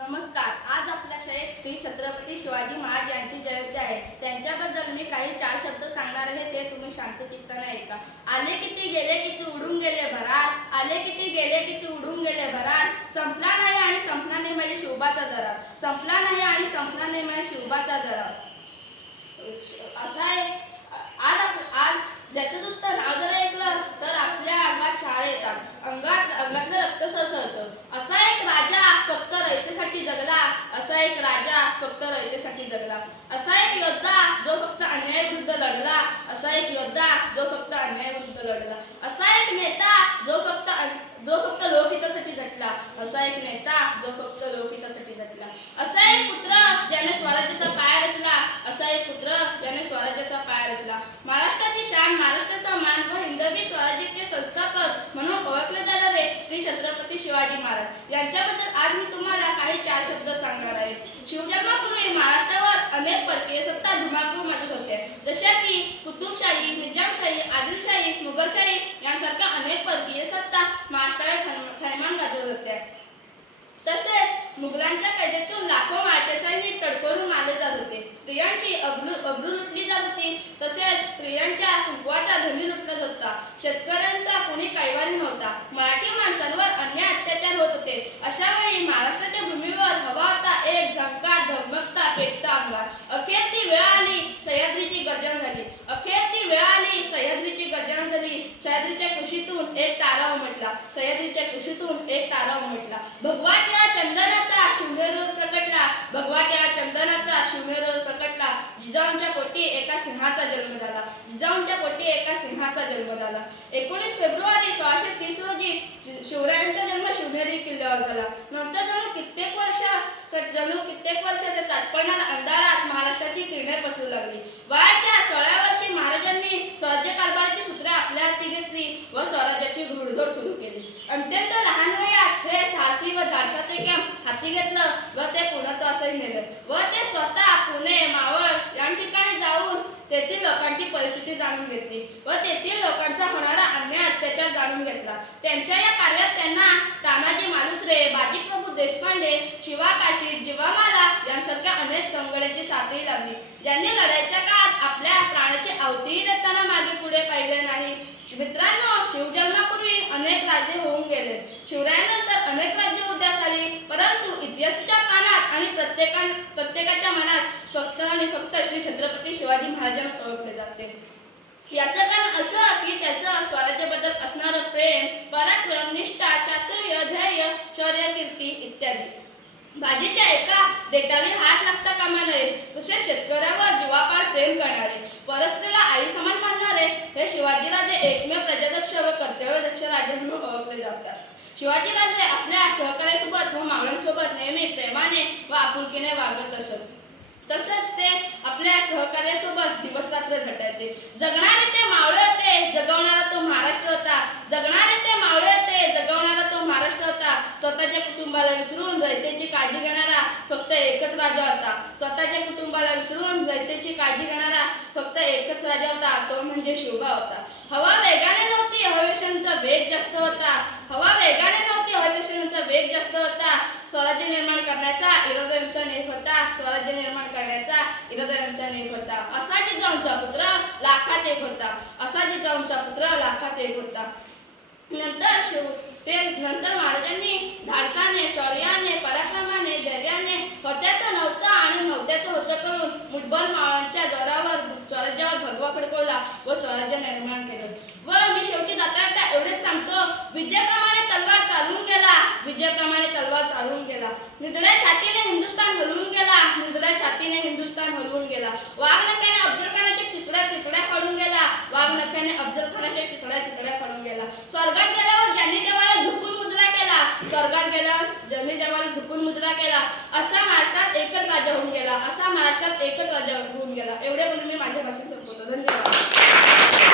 नमस्कार. आज आपल्या शाळेत श्री छत्रपती शिवाजी महाराज यांची जयंती आहे. त्यांच्याबद्दल मी काही 4 शब्द सांगणार आहे, ते तुम्ही शांतचित्ताने ऐका. आले किती गेले किती उडून गेले भरार, आले किती गेले किती उडून गेले भरार, संपला नाही आणि संपला नाही माझ्या शिवबाचा दरार, संपला नाही आणि संपला नाही माझ्या शिवबाचा दरार. असं आहे. आज ज्याचं नुसतं नाव जर ऐकलं तर आपल्या अंगात शाळा येतात, अंगातलं रक्त सळसळतं. असा एक राजा फक्त रयतेसाठी जगला, असा एक राजा फक्त रयतेसाठी जगला, असा एक योद्धा जो फक्त अन्यायाविरुद्ध लढला, असा एक योद्धा जो फक्त अन्यायाविरुद्ध लढला, असा एक नेता जो फक्त लोकहितासाठी झटला, असा एक नेता जो फक्त लोकहितासाठी झटला, असा एक पुत्र ज्याने स्वराज्याचा पाया रचला, असा एक पुत्र ज्याने स्वराज्याचा पाया रचला. महाराष्ट्राची शान, महाराष्ट्राचा मान व हिंदवी स्वराज्याचे संस्थापक म्हणून ओळखले जाणारे श्री छत्रपती शिवाजी महाराज यांच्याबद्दल आज मी तुम्हाला काही 4 शब्द सांगणार आहे. शिवजन्मापूर्वी महाराष्ट्रावर अनेक परकीय सत्ता धुमाकूळ माजत होत्या, जशा की कुतुबशाही, निजामशाही, आदिलशाही, मुघलशाही यांसारख्या अनेक परकीय सत्ता महाराष्ट्रावर थैमान गाजवत होत्या. तसेच मुघलांच्या कैदेतून लाखो मराठी सैनिक तडफडून मारले जात होते. स्त्रियांची अब्रू लुटली जात होती. तसेच स्त्रियांच्या कुंकवाचा धनी लुटला जात होता. शेतकऱ्यांचा कोणी कैवारी नव्हता. मराठी माणसांवर अन्याय अत्याचार होत होते. अशा वेळी महाराष्ट्राच्या भूमीवर हवा होता एक झंकार, धगमगता, पेटता अंगार. अखेर ती वेळ आली, सह्याद्रीची गर्जन झाली. अखेर ती वेळ आली, सह्याद्रीची गर्जन झाली. सह्याद्रीच्या कुशीतून एक तारा उमटला, सह्याद्रीच्या कुशीतून एक तारा उमटला. भगवाच्या चंदनाचा शिवनेरीवर प्रकटला, भगवाच्या चंदनाचा शिवनेरीवर प्रकटला. जिजाऊंच्या पोटी एका सिंहाचा जन्म झाला, जिजाऊंच्या पोटी एका सिंहाचा जन्म झाला. 19 फेब्रुवारी 1630 रोजी शिवरायांचा जन्म शिवनेरी किल्ल्यावर झाला. नंतर जणू कित्येक वर्ष त्या चाटपणाऱ्या अंधारात महाराष्ट्राची किरणे पसरू लागली. वयाच्या 16व्या वर्षी महाराजांनी स्वराज्य कारभाराची सूत्रे आपल्या हाती घेतली व स्वराज्याची घोडदौड सुरू केली. अत्यंत लहान वयात हे साहसी व धाडसाचे काम हाती घेतलं व ते पूर्णत्वासही नेलं व ते स्वतः पुणे, मावळ या ठिकाणी जाऊन तेथील लोकांची परिस्थिती जाणून घेतली व तेथील लोकांचा होणारा अन्याय अत्याचार जाणून घेतला. त्यांच्या या कार्यात त्यांना तानाजी मालुसरे, बाजीप्रभू देशपांडे, शिवा काशीद, जीवामाला यांसारख्या अनेक संघटनांची साथही लाभली, ज्यांनी लढाईच्या काळात आपल्या प्राणाची आहुतीही देताना मागे पुढे पाहिले नाही. मित्रांनो, शिवजन्मापूर्वी अनेक राज्ये होऊन गेले, शिवरायांनंतर अनेक राज्ये उदयास आली, परंतु इतिहासाच्या पानात आणि प्रत्येकाच्या मनात फक्त आणि फक्त श्री छत्रपती शिवाजी महाराजांना ओळखले जाते. याचं कारण असं की त्याचं स्वराज्याबद्दल असणारं प्रेम, पराक्रम, निष्ठा, चातुर्य, धैर्य, शौर्य, कीर्ती इत्यादी. भाजीच्या एका देठाने हात लागता कामा नये, तसेच शेतकऱ्यावर जीवापाड प्रेम करणारे, परस्त्रीला आई समान मानणारे हे शिवाजीराजे एकमेव प्रजादक्ष व कर्तव्यदक्ष राजे म्हणून ओळखले जातात. शिवाजीराजे आपल्या सहकार्यासोबत व मावळ्यांसोबत नेहमी प्रेमाने व आपुलकीने वागत असत. तसेच ते आपल्या सहकार्यासोबत दिवसरात्र झटायचे. जगणारे ते मावळे होते, जगवणारा तो महाराष्ट्र होता. जगणारे ते मावळे होते, जगवणारा तो महाराष्ट्र होता. स्वतःच्या कुटुंबाला विसरून रयतेची काळजी घेणारा फक्त एकच राजा होता. स्वतःच्या कुटुंबाला विसरून रयतेची काळजी घेणारा फक्त एकच राजा होता, तो म्हणजे शिवबा होता. हवा वेगाने नव्हती, हवेपेक्षा वेग जास्त होता. हवा वेगाने नव्हती, हवेपेक्षा वेग जास्त होता. स्वराज्य निर्माण करण्याचा इरादा यांचा नेक होता, स्वराज्य निर्माण करण्याचा इरादा यांचा नेक होता. असा जिजाऊंचा पुत्र लाखात एक होता, असा जिजाऊंचा पुत्र लाखात एक होता. नंतर महाराजांनी धाडसाने, शौर्याने, पराक्रमाने, धैर्याने होत्याचं नव्हतं आणि नव्हत्याचं होतं करून मुठभर मावळांच्या जोरावर स्वराज्यावर भगवा फडकवला व स्वराज्य निर्माण केलं. व मी शेवटी जाता एवढेच सांगतो, विजयाप्रमाणे तलवार चालून गेला, विजयाप्रमाणे तलवार चालून गेला. निधड्या छातीने हिंदुस्थान हलवून गेला, निधड्या छातीने हिंदुस्थान हलवून गेला. वाघनख्याने अफजल खानाच्या तिकड्या फाडून गेला, वाघनख्याने अफजल खानाच्या तिकड्या फाडून गेला. स्वर्गात गेल्यावर ज्यांनी देवाला झुकून मुजरा केला, स्वर्गात गेल्यावर ज्यांनी देवाला झुकून मुजरा केला, असा महाराष्ट्रात एकच राजा होऊन गेला, असा महाराष्ट्रात एकच राजा होऊन गेला. एवढे बोलून मी माझ्या भाषेत संपवतो. धन्यवाद.